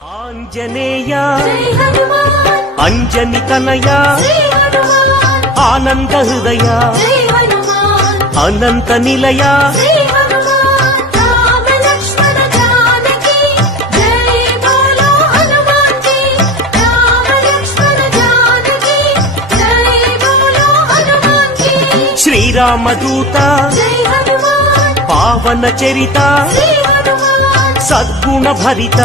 ఆంజనేయ అంజని తనయ ఆనంద హృదయ అనంత నిలయ శ్రీరామదూత పావన చరిత సద్గుణ భరిత